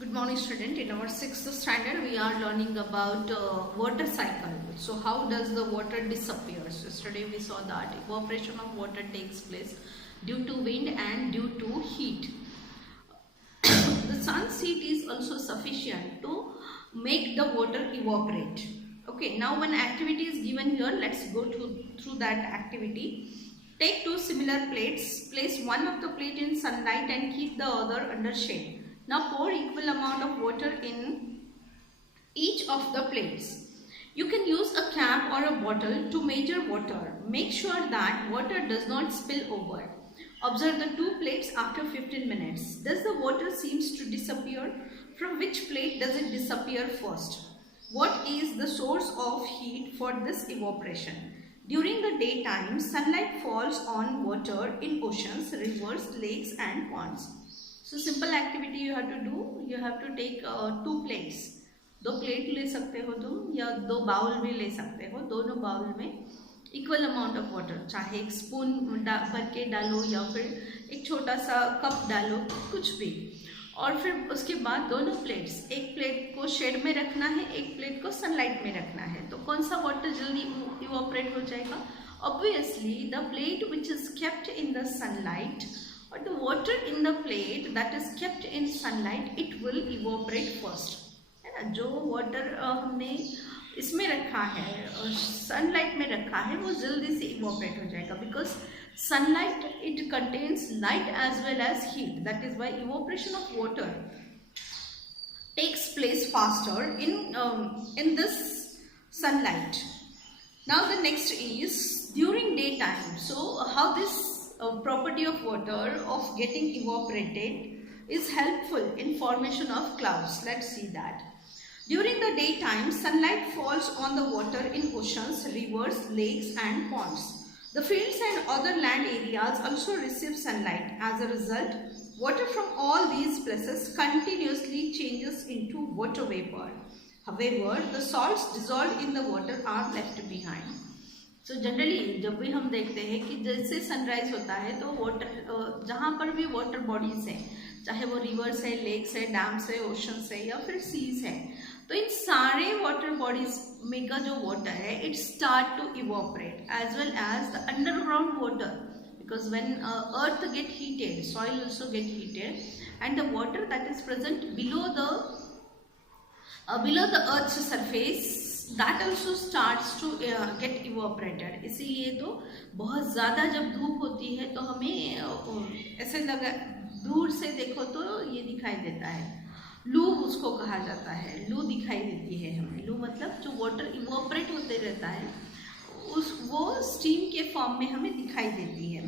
Good morning, student. In our 6th standard, we are learning about water cycle. So, how does the water disappear? So, yesterday we saw that evaporation of water takes place due to wind and due to heat. The sun's heat is also sufficient to make the water evaporate. Okay, now one activity is given here. Let's go through that activity. Take two similar plates. Place one of the plate in sunlight and keep the other under shade. Now pour equal amount of water in each of the plates. You can use a cap or a bottle to measure water. Make sure that water does not spill over. Observe the two plates after 15 minutes. Does the water seems to disappear? From which plate does it disappear first? What is the source of heat for this evaporation? During the daytime, sunlight falls on water in oceans, rivers, lakes and ponds. So simple activity you have to do. You have to take two plates. दो प्लेट ले सकते हो तुम या दो बाउल भी ले सकते हो. दोनों बाउल में इक्वल अमाउंट ऑफ वाटर, चाहे एक स्पून भर के डालो या फिर एक छोटा सा कप डालो, कुछ भी. और फिर उसके बाद दोनों प्लेट्स, एक प्लेट को शेड में रखना है, एक प्लेट को सनलाइट में रखना है. तो कौन सा वाटर जल्दी इवोपरेट हो जाएगा? Obviously the plate which is kept in the sunlight or the water in the plate that is kept in sunlight, it will evaporate first. है ना? जो water हमने इसमें रखा है, sunlight में रखा है, वो जल्दी से evaporate हो जाएगा because sunlight it contains light as well as heat. That is why evaporation of water takes place faster in this sunlight. Now the next is during daytime. So how this property of water of getting evaporated is helpful in formation of clouds. Let's see that. During the daytime, sunlight falls on the water in oceans, rivers, lakes and ponds. The fields and other land areas also receive sunlight. As a result, water from all these places continuously changes into water vapor. However, the salts dissolved in the water are left behind. तो जनरली जब भी हम देखते हैं कि जैसे सनराइज होता है तो वाटर, जहाँ पर भी वाटर बॉडीज हैं, चाहे वो रिवर्स है, लेक्स है, डैम्स है, ओशंस है या फिर सीज है, तो इन सारे वाटर बॉडीज में का जो वाटर है it start to evaporate as well as the underground water, because when earth get heated, soil also get heated and the water that is present below the earth surface that also starts to get evaporated. इसीलिए तो बहुत ज़्यादा जब धूप होती है तो हमें ऐसे लगा, दूर से देखो तो ये दिखाई देता है, लू उसको कहा जाता है, लू दिखाई देती है हमें. लू मतलब जो वाटर इवोपरेट होते रहता है वो स्टीम के फॉर्म में हमें दिखाई देती है.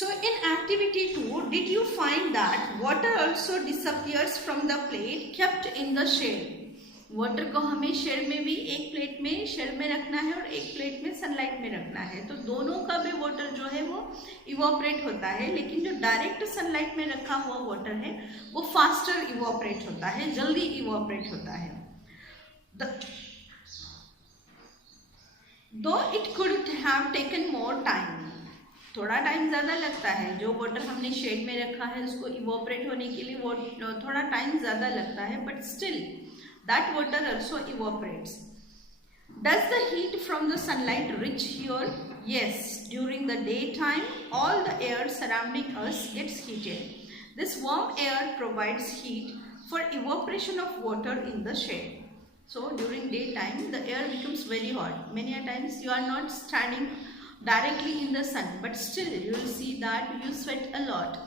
So in activity 2, did you find that water also disappears from the plate kept in the shade? Water को हमें शेड में भी, एक प्लेट में शेड में रखना है और एक प्लेट में सनलाइट में रखना है, तो दोनों का भी वाटर जो है वो इवोपरेट होता है. लेकिन जो डायरेक्ट सनलाइट में रखा हुआ वाटर है वो फास्टर इवोपरेट होता है, जल्दी इवोपरेट होता है. दो it could have taken more time, थोड़ा टाइम ज़्यादा लगता है. जो वाटर हमने शेड में रखा है उसको इवोपरेट होने के लिए वो थोड़ा टाइम ज़्यादा लगता है, but still that water also evaporates. Does the heat from the sunlight reach here? Yes. During the daytime, all the air surrounding us gets heated. This warm air provides heat for evaporation of water in the shade. So during daytime, the air becomes very hot. Many a times you are not standing directly in the sun, but still you will see that you sweat a lot.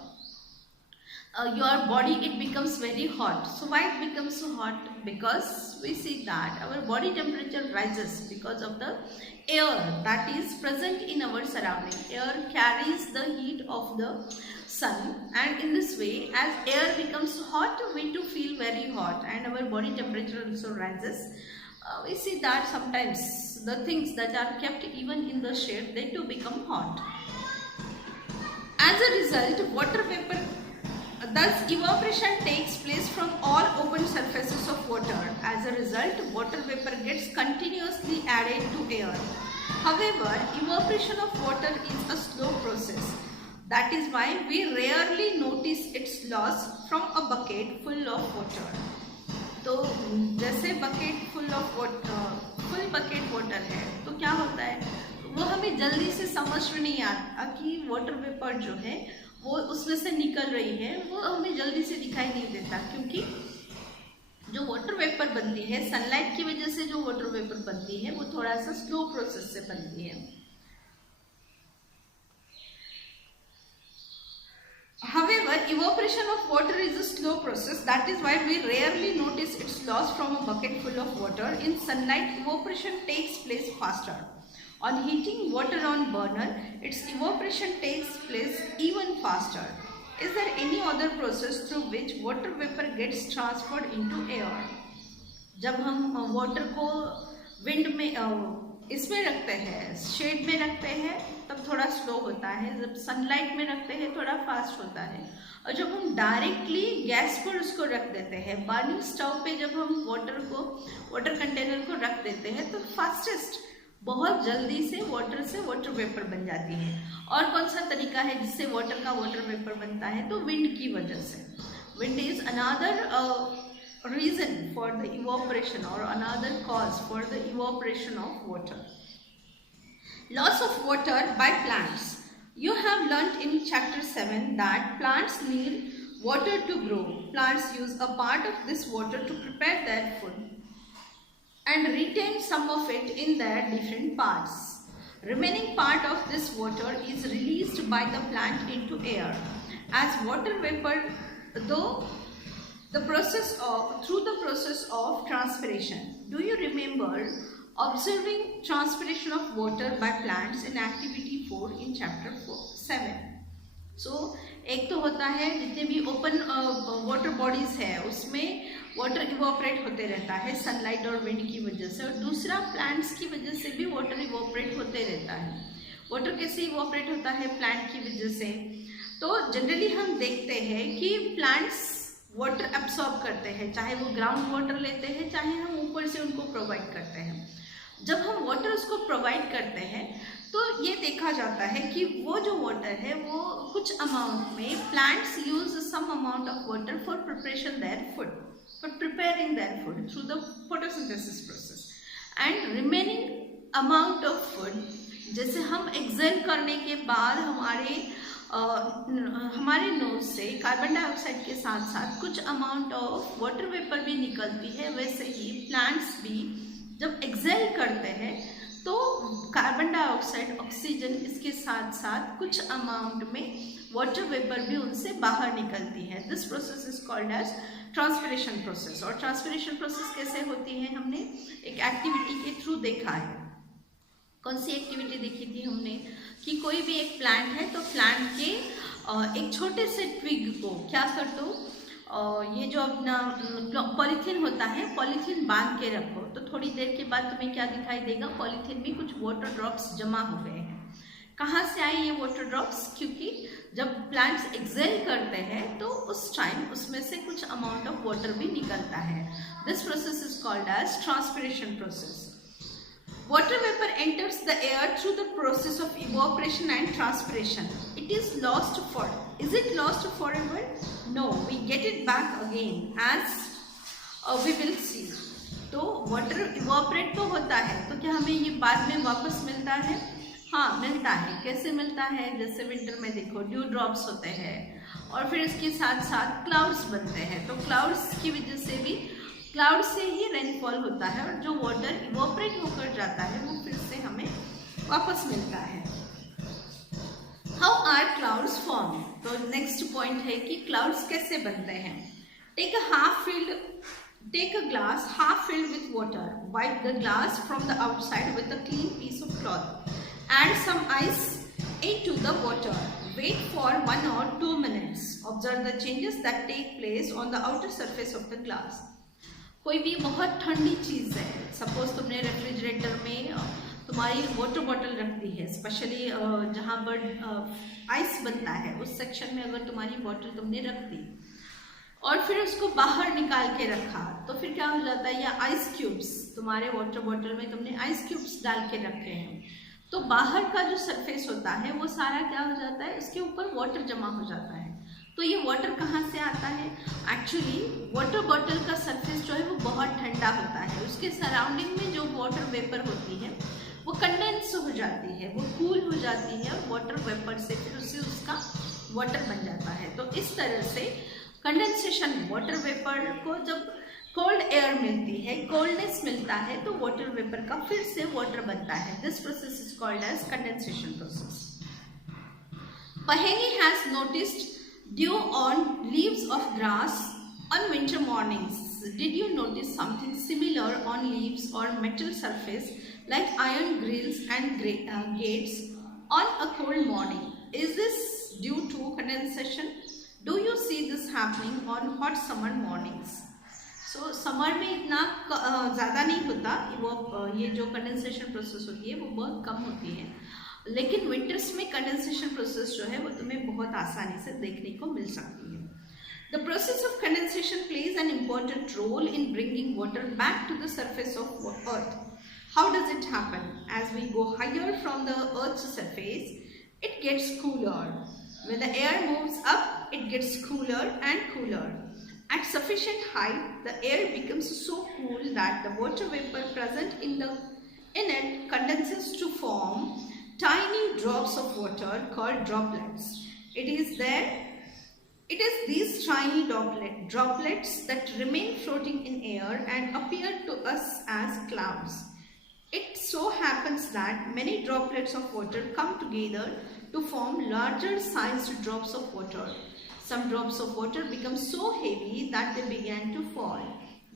Your body it becomes very hot. So why it becomes so hot? Because we see that our body temperature rises because of the air that is present in our surrounding. Air carries the heat of the sun, and in this way as air becomes hot we too feel very hot and our body temperature also rises. We see that sometimes the things that are kept even in the shade they too become hot. As a result, water vapor, thus evaporation takes place from all open surfaces of water. As a result, water vapor gets continuously added to air. However, evaporation of water is a slow process. That is why we rarely notice its loss from a bucket. bucket full of water. तो जैसे bucket full bucket water है तो क्या होता है, वो हमें जल्दी से समझ में नहीं आता कि वाटर वेपर जो है वो उसमें से निकल रही है, वो हमें जल्दी से दिखाई नहीं देता, क्योंकि जो वाटर वेपर बनती है सनलाइट की वजह से, जो वाटर वेपर बनती है वो थोड़ा सा स्लो प्रोसेस से बनती है. However, evaporation of water is a slow process. That is why we rarely notice its loss from a bucket full of water. In sunlight, evaporation takes place faster. On heating water on burner, its evaporation takes place even faster. Is there any other process through which water vapor gets transferred into air? जब हम वाटर को विंड में इसमें रखते हैं, शेड में रखते हैं, तब थोड़ा स्लो होता है. जब सनलाइट में रखते हैं थोड़ा फास्ट होता है. और जब हम डायरेक्टली गैस पर उसको रख देते हैं, बर्निंग स्टोव पे जब हम वाटर कंटेनर को रख देते हैं, तो फास्टेस्ट बहुत जल्दी से वाटर वेपर बन जाती है. और कौन सा तरीका है जिससे वाटर का वाटर वेपर बनता है, तो विंड की वजह से. Wind is another reason for the evaporation or another cause for the evaporation of water. Loss of water by plants. You have learnt in chapter 7 that plants need water to grow. Plants use a part of this water to prepare their food and retain some of it in their different parts. Remaining part of this water is released by the plant into air as water vapor, through the process of transpiration. Do you remember observing transpiration of water by plants in activity 4 in chapter 7? So एक तो होता है जितने भी open water bodies है उसमें water evaporate होते रहता है सनलाइट और विंड की वजह से, और दूसरा प्लांट्स की वजह से भी वाटर इवोपरेट होते रहता है. वाटर कैसे इवोपरेट होता है? प्लांट की वजह से. तो जनरली हम देखते हैं कि प्लांट्स वाटर एब्सॉर्ब करते हैं, चाहे वो ग्राउंड वाटर लेते हैं, चाहे हम ऊपर से उनको प्रोवाइड करते हैं. जब हम वाटर उसको प्रोवाइड करते हैं तो ये देखा जाता है कि वो जो वाटर है वो कुछ अमाउंट में plants use some amount of water for preparation their food, for preparing their food through the photosynthesis process. And remaining amount of food, जैसे हम एक्सेल करने के बाद हमारे नोज से कार्बन डाइऑक्साइड के साथ साथ कुछ अमाउंट ऑफ वाटर वेपर भी निकलती है, वैसे ही प्लांट्स भी जब एक्सेल करते हैं तो कार्बन डाइऑक्साइड, ऑक्सीजन, इसके साथ साथ कुछ अमाउंट में वाटर वेपर भी उनसे बाहर निकलती है. This process is called as transpiration process. और ट्रांसपिरेशन प्रोसेस कैसे होती है हमने एक एक्टिविटी के थ्रू देखा है. कौन सी एक्टिविटी देखी थी हमने कि कोई भी एक प्लांट है तो प्लांट के एक छोटे से ट्विग को क्या कर दो, ये जो अपना पॉलीथीन होता है, पॉलीथीन बांध के रखो, तो थोड़ी देर के बाद तुम्हें क्या दिखाई देगा, पॉलीथीन में कुछ वाटर ड्रॉप्स जमा हो गए हैं. कहाँ से आए ये वाटर ड्रॉप्स? क्योंकि जब प्लांट्स एक्सेल करते हैं तो उस टाइम उसमें से कुछ अमाउंट ऑफ वाटर भी निकलता है. This process is called as transpiration process. Water vapor enters the air through the process of evaporation and transpiration. It is lost is it lost forever? No, we get it back again as we will see. तो water evaporate तो होता है, तो क्या हमें ये बाद में वापस मिलता है? हाँ, मिलता है. कैसे मिलता है? जैसे विंटर में देखो ड्यू ड्रॉप्स होते हैं और फिर इसके साथ साथ क्लाउड्स बनते हैं, तो क्लाउड्स की वजह से भी क्लाउड से ही रेनफॉल होता है और जो वाटर इवोपरेट होकर जाता है वो फिर से हमें वापस मिलता है. How are clouds form? तो नेक्स्ट पॉइंट है कि क्लाउड्स कैसे बनते हैं. Take a glass half filled with water. Wipe the glass from the outside with a clean piece of cloth. Add some ice into the water. Wait for 1 or 2 minutes. Observe the changes that take place on the outer surface of the glass. कोई भी बहुत ठंडी चीज़ है, सपोज तुमने रेफ्रिजरेटर में तुम्हारी water bottle रख दी है, स्पेशली जहाँ पर आइस बनता है उस सेक्शन में अगर तुम्हारी बॉटल तुमने रख दी और फिर उसको बाहर निकाल के रखा, तो फिर क्या हो जाता है, या आइस क्यूब्स, तुम्हारे वाटर बॉटल में तुमने आइस क्यूब्स डाल के रखे हैं, तो बाहर का जो सरफेस होता है वो सारा क्या हो जाता है, उसके ऊपर वाटर जमा हो जाता है. तो ये वाटर कहाँ से आता है? एक्चुअली वाटर बॉटल का सरफेस जो है वो बहुत ठंडा होता है, उसके सराउंडिंग में जो वाटर वेपर होती है वो कंडेंस हो जाती है, वो कूल हो जाती है और वाटर वेपर से फिर उससे उसका वाटर बन जाता है। तो इस तरह से कंडेंसेशन, वाटर वेपर को जब कोल्ड एयर मिलती है, कोल्डनेस मिलता है, तो वाटर वेपर का फिर से वाटर बनता है। This process is called as condensation process. Paheli has noticed dew on leaves of grass on winter mornings. Did you notice something similar on leaves or metal surface like iron grills and gates on a cold morning? Is this due to condensation? Do you see this happening on hot summer mornings? So summer में इतना ज़्यादा नहीं होता, वो ये जो condensation process होती है वो बहुत कम होती है, लेकिन विंटर्स में कंडेंसेशन प्रोसेस जो है वो तुम्हें बहुत आसानी से देखने को मिल सकती है। The process of condensation plays an important role in bringing water back to the surface of earth. How does it happen? As we go higher from the earth surface, it gets cooler. When the air moves up, it gets cooler and cooler. At sufficient height, the air becomes so cool that the water vapor present in it condenses to form tiny drops of water called droplets. It is these tiny droplets that remain floating in air and appear to us as clouds. It so happens that many droplets of water come together to form larger sized drops of water. Some drops of water become so heavy that they began to fall.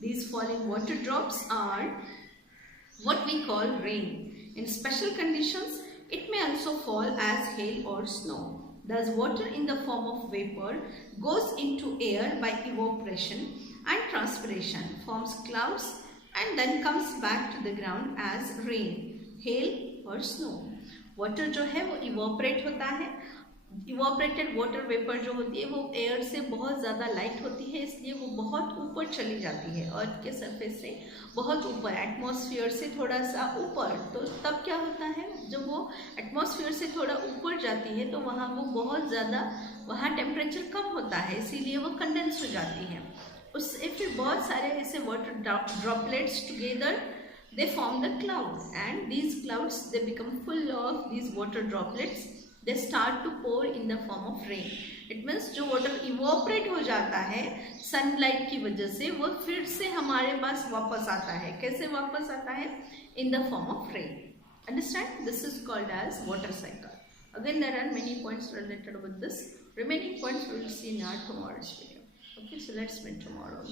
These falling water drops are what we call rain. In special conditions, it may also fall as hail or snow. Thus, water in the form of vapor goes into air by evaporation and transpiration, forms clouds, and then comes back to the ground as rain, hail or snow. Water जो है वो evaporate होता है। Evaporated water vapour जो होती है वो एयर से बहुत ज़्यादा लाइट होती है, इसलिए वो बहुत ऊपर चली जाती है, अर्थ के सरफेस से बहुत ऊपर, एटमॉस्फेयर से थोड़ा सा ऊपर। तो तब क्या होता है, जब वो एटमॉस्फेयर से थोड़ा ऊपर जाती है तो वहाँ वो बहुत ज़्यादा, वहाँ टेम्परेचर कम होता है, इसीलिए वो कंडेंस हो जाती है। उससे फिर बहुत सारे ऐसे water droplets together they form the cloud, and these clouds they become full of these water droplets. They start to pour in the form of rain. It means जो वाटर इवोपरेट हो जाता है सनलाइट की वजह से, वो फिर से हमारे पास वापस आता है। कैसे वापस आता है? In the form of rain. Understand? This is called as water cycle. Again, there are many points related with this. Remaining points we will see in our tomorrow's video. Okay, so let's meet tomorrow.